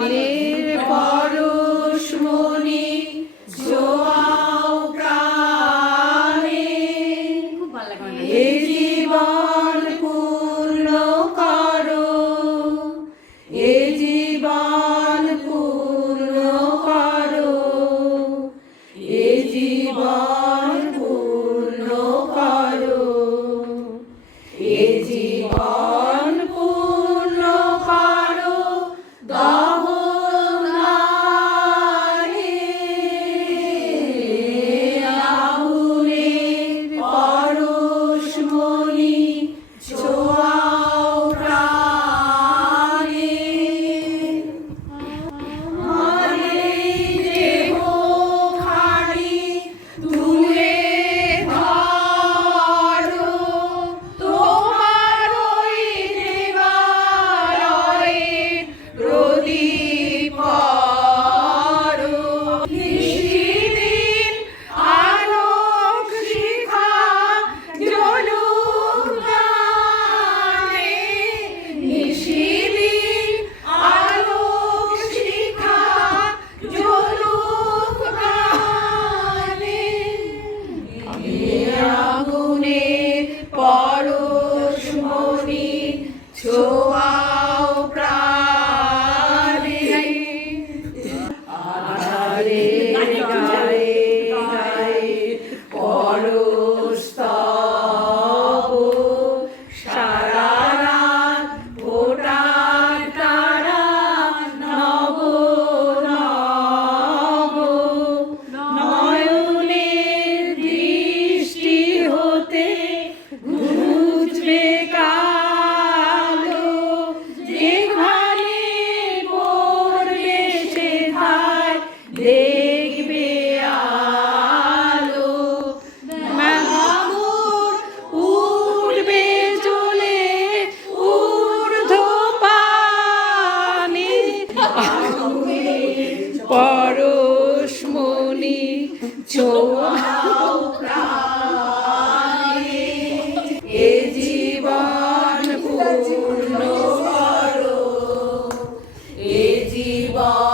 Lee ছোয়াও প্রাণে এ জীবন পূর্ণ করো। এ জীবন